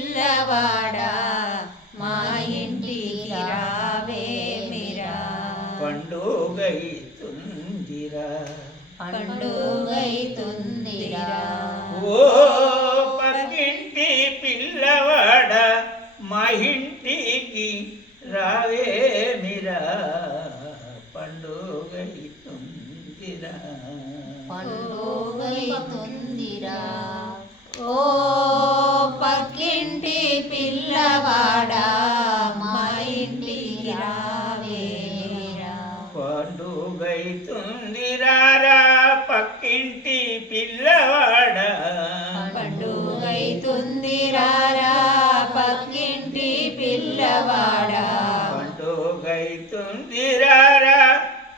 పిల్లవాడా మా ఇంటికి రావేమిరా పండుగైతుందిరా పండుగైతుందిరా ఓ పక్కింటి పిల్లవాడ మా ఇంటికి రావేమిరా పండుగైతుందిరా పండుగైతుందిరా ఓ పిల్లవాడా మా ఇంటికి రావేమిరా పండుగైతుందిరారా పక్కింటి పిల్లవాడ. పండుగైతుందిరారా పక్కింటి పిల్లవాడా. పండుగైతుందిరారా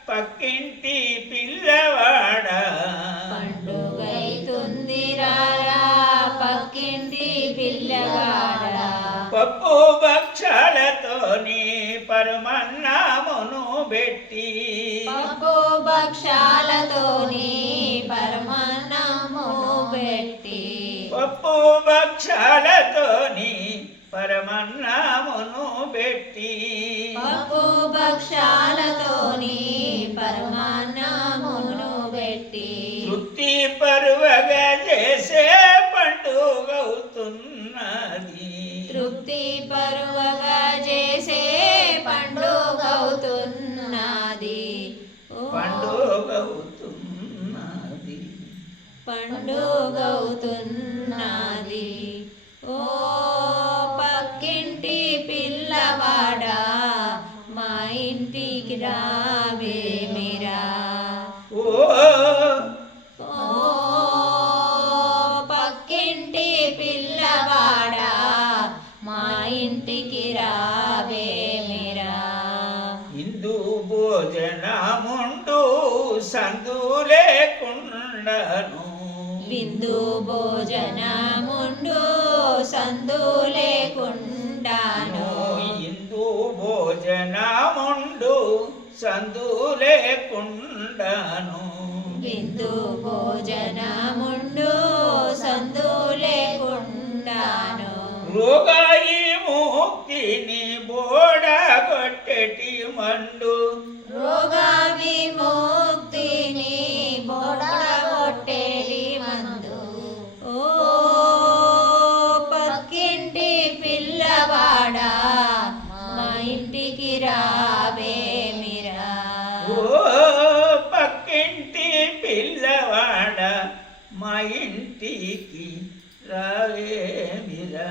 పక్కింటి పరమన్నామును పెట్టి భక్షాలతోని పరమాన్నము పెట్టి పప్పు భక్షాలతోని పరమన్నామును పెట్టి పప్పు భక్షాలతోని పరమాన్నమును పెట్టి తృప్తి పరువగా చేసే పండుగవుతున్నది తృప్తి పరువగా పండుగవుతున్నది ఓ పక్కింటి పిల్లవాడా మా ఇంటికి రావేమిరా ఓ పక్కింటి పిల్లవాడా మా ఇంటికి రావేమిరా ఇందు భోజనముండు సందు లేకుండను. విందు భోజనముండు సందు లేకుండాను. ఇందు భోజనముండు సందు లేకుండను. విందు భోజనముండు సందు లేకుండాను. రోగాయి ముక్తిని బోడగొట్టెటి మండు. రోగ ఇంటికి రావేమిరా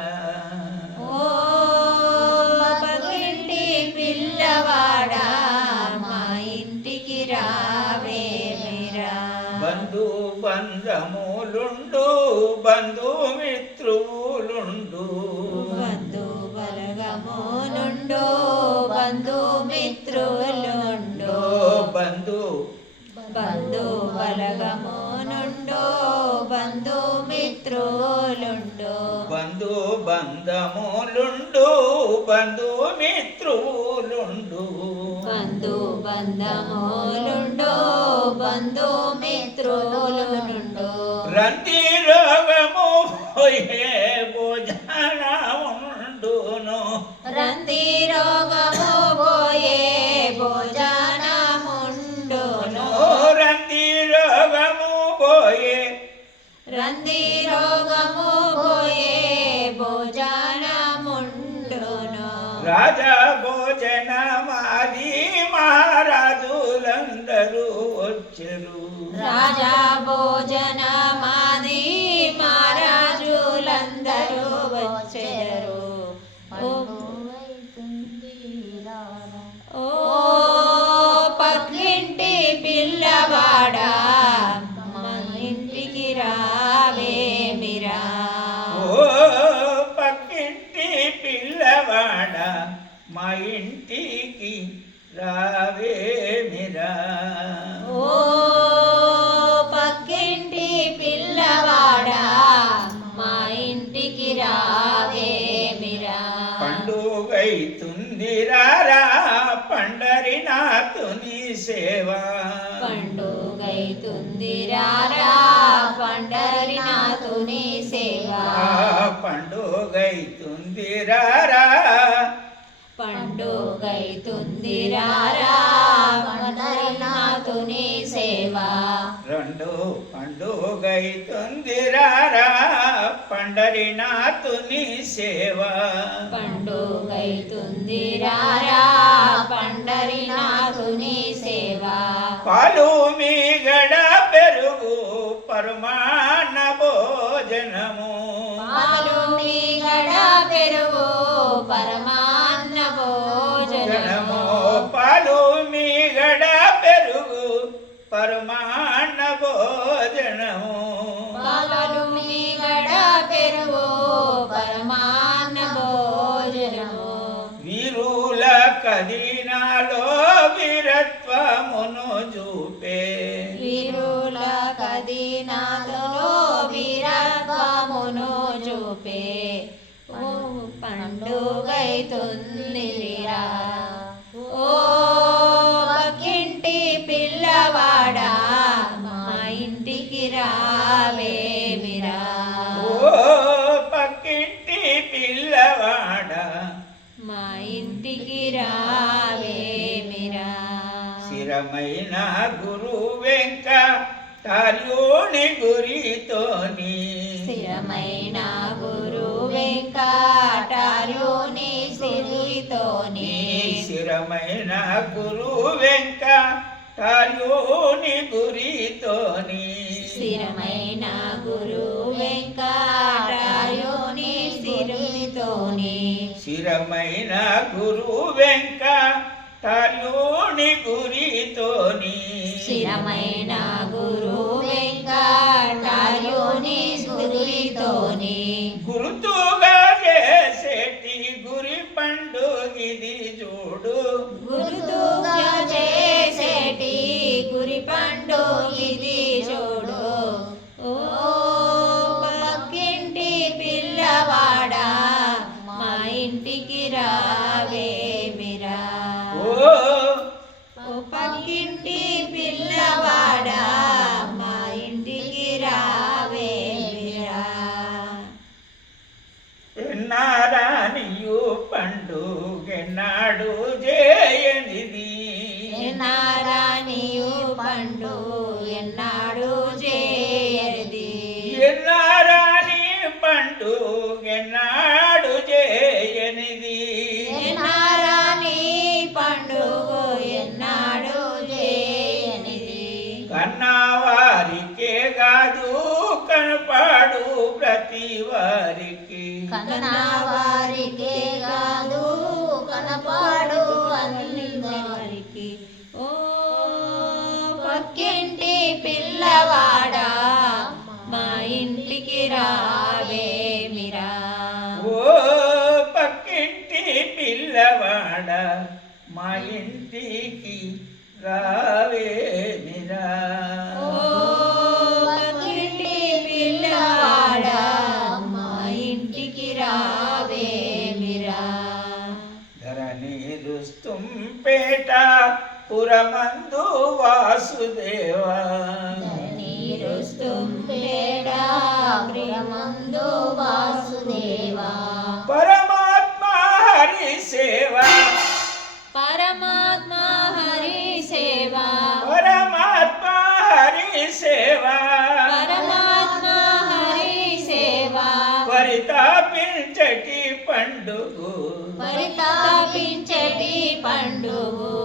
ఓ పక్కింటి పిల్లవాడా మా ఇంటికి రావేమిరా బంధు బంధములుండు బంధుమిత్రులుండు బంధములుండు బంధుమిత్రులుండు బంధు బంధములుండు బంధు మిత్రులుండు. రంతి రోగము పోయే భోజన భోజనమాది మహారాజులందరూ వచ్చరు. రాజా భోజనమాది మహారాజులందరూ వచ్చెదరు ఓ పక్కింటి పిల్లవాడా పండుగైతుందిరారా. పండుగైతుందిరారా పండరినాథుని సేవ. రెండు పండుగైతుందిరారా పండరినాథుని సేవ. పండుగైతుందిరారా పండరినాథుని సేవ. పాలు మీ భోజనము పాలు మీగడ పెరుగు పరమాణ భోజనము. పాలు మీగడ పెరుగు పరమాన్న భోజనము. వీరుల కదీనాలో వీరత్వమును చూపే స్థిరమైన గురు వెంక తార్యోని గురితోని. స్థిరమైన గురు వెంకటార్యుని సిరితోని స్థిరమైన గురు వెంక తార్యోని గురితోని. స్థిరమైన గురు వెంకటార్యుని సిరితోని స్థిరమైన గురు తార్యోని గురితోని. స్థిరమైన గురు వెంకటార్యుని సిరితోని గుర్తుగా చేసేటి గురి పండుగిది చూడు. గురుతుగా పండుగెన్నాడు చేయనిది. నారాణి పండుగ ఎన్నాడు చేయనిది. కన్నవారికే కాదు కనపాడు ప్రతి వారికి. కన్నవారికే కాదు కనపాడు అందరికి ఓ పక్కింటి పిల్లవాడా మా ఇంటికి రావేమిరా ఇంటికి రావేమిరా పిల్లవాడా మా ఇంటికి రావేమిరా ధరణి రుస్తుంపేట పురమందు వాసుదేవా. నీరుస్తుంపేడా ప్రియమందు వాసుదేవా. సేవ పరమాత్మ హరి సేవ పరితాపించటి పండుగ. పరితాపించటి పండుగు.